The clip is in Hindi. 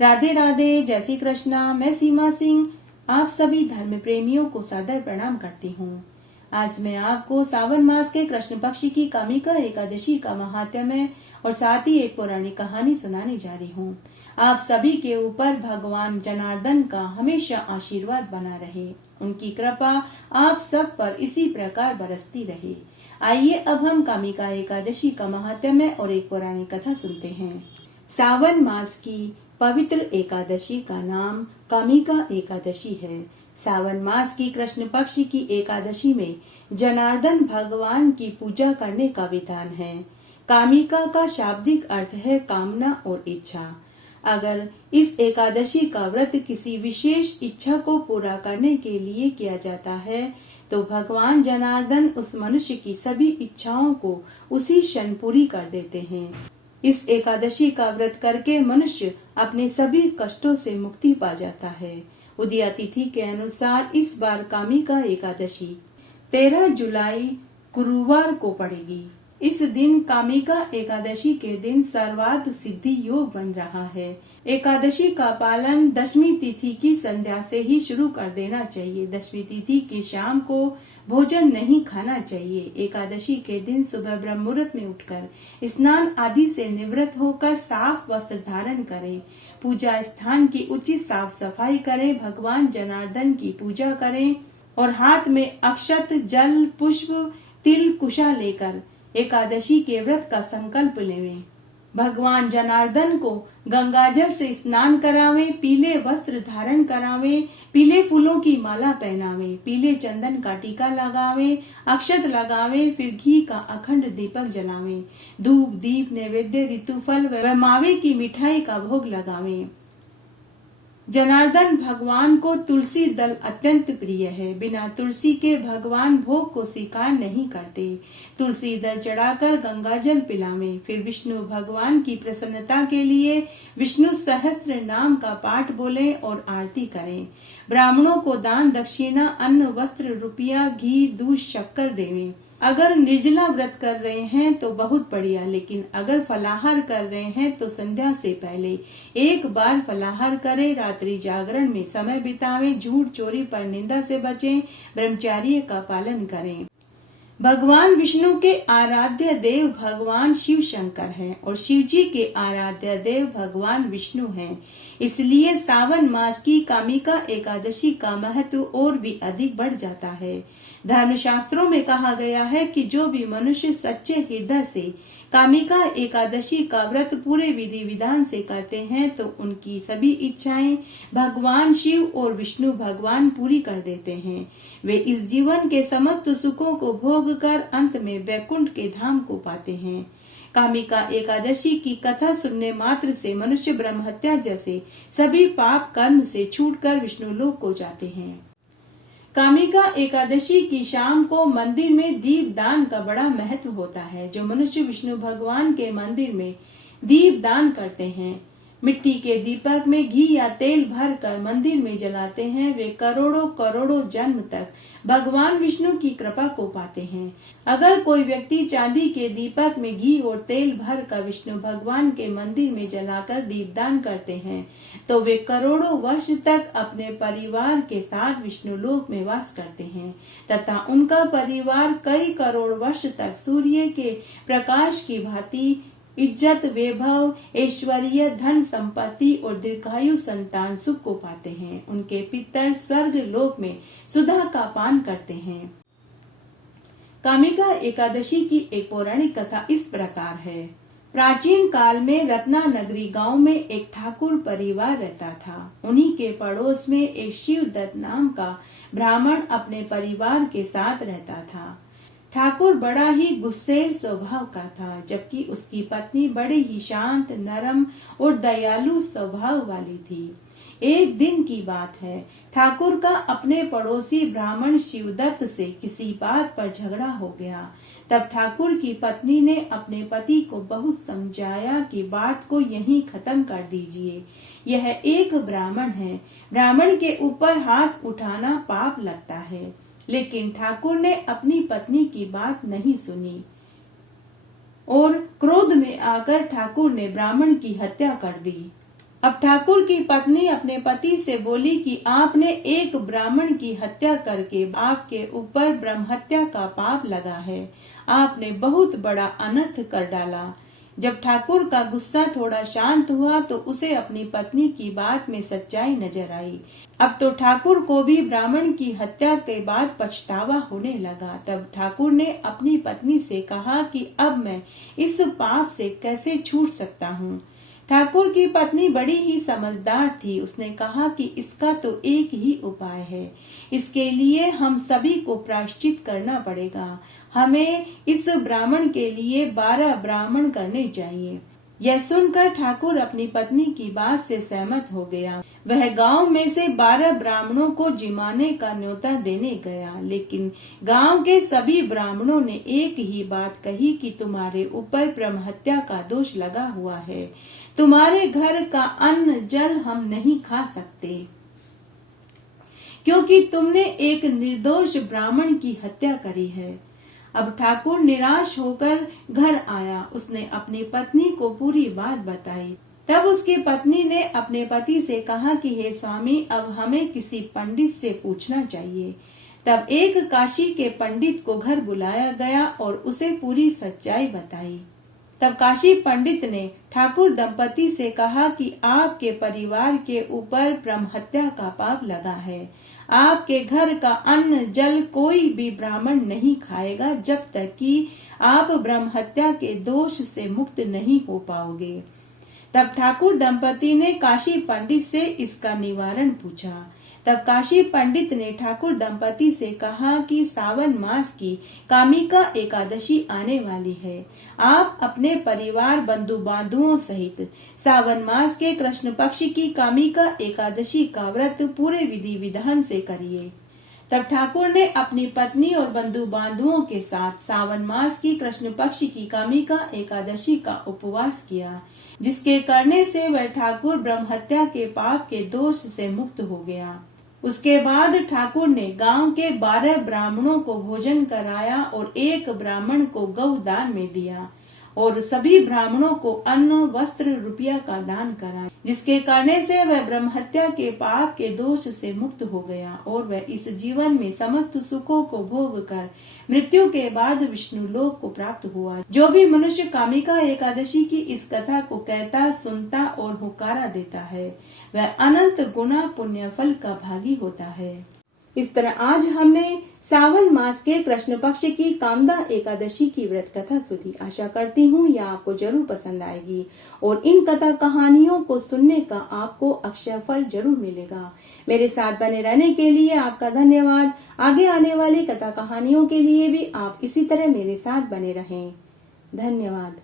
राधे राधे, जय श्री कृष्णा। मैं सीमा सिंह आप सभी धर्म प्रेमियों को सादर प्रणाम करती हूँ। आज मैं आपको सावन मास के कृष्ण पक्ष की कामिका एकादशी का महात्म्य और साथ ही एक पौराणिक कहानी सुनाने जा रही हूँ। आप सभी के ऊपर भगवान जनार्दन का हमेशा आशीर्वाद बना रहे, उनकी कृपा आप सब पर इसी प्रकार बरसती रहे। आइए अब हम कामिका एकादशी का महात्म्य और एक पौराणिक कथा सुनते हैं। सावन मास की पवित्र एकादशी का नाम कामिका एकादशी है। सावन मास की कृष्ण पक्ष की एकादशी में जनार्दन भगवान की पूजा करने का विधान है। कामिका का शाब्दिक अर्थ है कामना और इच्छा। अगर इस एकादशी का व्रत किसी विशेष इच्छा को पूरा करने के लिए किया जाता है तो भगवान जनार्दन उस मनुष्य की सभी इच्छाओं को उसी क्षण पूरी कर देते हैं। इस एकादशी का व्रत करके मनुष्य अपने सभी कष्टों से मुक्ति पा जाता है। उदया तिथि के अनुसार इस बार कामिका एकादशी 13 जुलाई गुरुवार को पड़ेगी। इस दिन कामिका एकादशी के दिन सर्वार्थ सिद्धि योग बन रहा है। एकादशी का पालन दशमी तिथि की संध्या से ही शुरू कर देना चाहिए। दशमी तिथि की शाम को भोजन नहीं खाना चाहिए। एकादशी के दिन सुबह ब्रह्म मुहूर्त में उठकर स्नान आदि से निवृत्त होकर साफ वस्त्र धारण करें। पूजा स्थान की उचित साफ सफाई करें। भगवान जनार्दन की पूजा करें और हाथ में अक्षत, जल, पुष्प, तिल, कुशा लेकर एकादशी के व्रत का संकल्प लेवें। भगवान जनार्दन को गंगाजल से स्नान करावें, पीले वस्त्र धारण करावें, पीले फूलों की माला पहनावें, पीले चंदन का टीका लगावें, अक्षत लगावें, फिर घी का अखंड दीपक जलावें, धूप, दीप, नैवेद्य, ऋतुफल व मावे की मिठाई का भोग लगावें। जनार्दन भगवान को तुलसी दल अत्यंत प्रिय है। बिना तुलसी के भगवान भोग को स्वीकार नहीं करते। तुलसी दल चढ़ाकर गंगाजल पिलावें। फिर विष्णु भगवान की प्रसन्नता के लिए विष्णु सहस्त्र नाम का पाठ बोलें और आरती करें। ब्राह्मणों को दान दक्षिणा, अन्न, वस्त्र, रुपया, घी, दूध, शक्कर देवें। अगर निर्जला व्रत कर रहे हैं तो बहुत बढ़िया, लेकिन अगर फलाहार कर रहे हैं तो संध्या से पहले एक बार फलाहार करें। रात्रि जागरण में समय बितावें। झूठ, चोरी पर निंदा से बचें। ब्रह्मचर्य का पालन करें। भगवान विष्णु के आराध्य देव भगवान शिव शंकर हैं और शिव जी के आराध्य देव भगवान विष्णु हैं। इसलिए सावन मास की कामिका एकादशी का महत्व और भी अधिक बढ़ जाता है। धर्मशास्त्रों में कहा गया है कि जो भी मनुष्य सच्चे हृदय से कामिका एकादशी का व्रत पूरे विधि विधान से करते हैं तो उनकी सभी इच्छाएं भगवान शिव और विष्णु भगवान पूरी कर देते हैं। वे इस जीवन के समस्त सुखों को भोग कर अंत में वैकुंठ के धाम को पाते हैं। कामिका एकादशी की कथा सुनने मात्र से मनुष्य ब्रह्म हत्या जैसे सभी पाप कर्म से छूटकर विष्णु लोक को जाते हैं। कामिका एकादशी की शाम को मंदिर में दीप दान का बड़ा महत्व होता है। जो मनुष्य विष्णु भगवान के मंदिर में दीप दान करते हैं, मिट्टी के दीपक में घी या तेल भर कर मंदिर में जलाते हैं, वे करोड़ों करोड़ों जन्म तक भगवान विष्णु की कृपा को पाते हैं। अगर कोई व्यक्ति चांदी के दीपक में घी और तेल भर कर विष्णु भगवान के मंदिर में जलाकर दीपदान करते हैं तो वे करोड़ों वर्ष तक अपने परिवार के साथ विष्णु लोक में वास करते हैं तथा उनका परिवार कई करोड़ वर्ष तक सूर्य के प्रकाश की भांति इज्जत, वैभव, ऐश्वर्य, धन संपत्ति और दीर्घायु संतान सुख को पाते हैं। उनके पितर स्वर्ग लोक में सुधा का पान करते हैं। कामिका एकादशी की एक पौराणिक कथा इस प्रकार है। प्राचीन काल में रत्नानगरी गांव में एक ठाकुर परिवार रहता था। उन्हीं के पड़ोस में एक शिवदत्त नाम का ब्राह्मण अपने परिवार के साथ रहता था। ठाकुर बड़ा ही गुस्सैल स्वभाव का था, जबकि उसकी पत्नी बड़े ही शांत, नरम और दयालु स्वभाव वाली थी। एक दिन की बात है, ठाकुर का अपने पड़ोसी ब्राह्मण शिवदत्त से किसी बात पर झगड़ा हो गया। तब ठाकुर की पत्नी ने अपने पति को बहुत समझाया कि बात को यहीं खत्म कर दीजिए। यह एक ब्राह्मण है, ब्राह्मण के ऊपर हाथ उठाना पाप लगता है। लेकिन ठाकुर ने अपनी पत्नी की बात नहीं सुनी और क्रोध में आकर ठाकुर ने ब्राह्मण की हत्या कर दी। अब ठाकुर की पत्नी अपने पति से बोली कि आपने एक ब्राह्मण की हत्या करके आपके ऊपर ब्रह्म हत्या का पाप लगा है। आपने बहुत बड़ा अनर्थ कर डाला। जब ठाकुर का गुस्सा थोड़ा शांत हुआ तो उसे अपनी पत्नी की बात में सच्चाई नजर आई। अब तो ठाकुर को भी ब्राह्मण की हत्या के बाद पछतावा होने लगा। तब ठाकुर ने अपनी पत्नी से कहा कि अब मैं इस पाप से कैसे छूट सकता हूँ। ठाकुर की पत्नी बड़ी ही समझदार थी। उसने कहा कि इसका तो एक ही उपाय है। इसके लिए हम सभी को प्रायश्चित करना पड़ेगा। हमें इस ब्राह्मण के लिए 12 ब्राह्मण करने चाहिए। यह सुनकर ठाकुर अपनी पत्नी की बात से सहमत हो गया। वह गांव में से 12 ब्राह्मणों को जिमाने का न्योता देने गया, लेकिन गांव के सभी ब्राह्मणों ने एक ही बात कही कि तुम्हारे ऊपर ब्रह्म हत्या का दोष लगा हुआ है। तुम्हारे घर का अन्न जल हम नहीं खा सकते, क्योंकि तुमने एक निर्दोष ब्राह्मण की हत्या करी है। अब ठाकुर निराश होकर घर आया। उसने अपनी पत्नी को पूरी बात बताई। तब उसकी पत्नी ने अपने पति से कहा कि हे स्वामी, अब हमें किसी पंडित से पूछना चाहिए। तब एक काशी के पंडित को घर बुलाया गया और उसे पूरी सच्चाई बताई। तब काशी पंडित ने ठाकुर दंपति से कहा कि आपके परिवार के ऊपर ब्रह्म हत्या का पाप लगा है। आपके घर का अन्न जल कोई भी ब्राह्मण नहीं खाएगा जब तक कि आप ब्रह्म हत्या के दोष से मुक्त नहीं हो पाओगे। तब ठाकुर दंपति ने काशी पंडित से इसका निवारण पूछा। तब काशी पंडित ने ठाकुर दंपति से कहा कि सावन मास की कामिका एकादशी आने वाली है। आप अपने परिवार बंधु बांधुओं सहित सावन मास के कृष्ण पक्ष की कामिका एकादशी का व्रत पूरे विधि विधान से करिए। तब ठाकुर ने अपनी पत्नी और बंधु बांधुओं के साथ सावन मास की कृष्ण पक्ष की कामिका एकादशी का उपवास किया, जिसके करने से वह ठाकुर ब्रह्म हत्या के पाप के दोष से मुक्त हो गया। उसके बाद ठाकुर ने गांव के 12 ब्राह्मणों को भोजन कराया और एक ब्राह्मण को गौ दान में दिया और सभी ब्राह्मणों को अन्न वस्त्र रुपया का दान करा, जिसके करने से वह ब्रह्म हत्या के पाप के दोष से मुक्त हो गया और वह इस जीवन में समस्त सुखों को भोग कर मृत्यु के बाद विष्णु लोक को प्राप्त हुआ। जो भी मनुष्य कामिका एकादशी की इस कथा को कहता, सुनता और हुक्कारा देता है, वह अनंत गुना पुण्य फल का भागी होता है। इस तरह आज हमने सावन मास के कृष्ण पक्ष की कामदा एकादशी की व्रत कथा सुनी। आशा करती हूँ यह आपको जरूर पसंद आएगी और इन कथा कहानियों को सुनने का आपको अक्षय फल जरूर मिलेगा। मेरे साथ बने रहने के लिए आपका धन्यवाद। आगे आने वाली कथा कहानियों के लिए भी आप इसी तरह मेरे साथ बने रहें। धन्यवाद।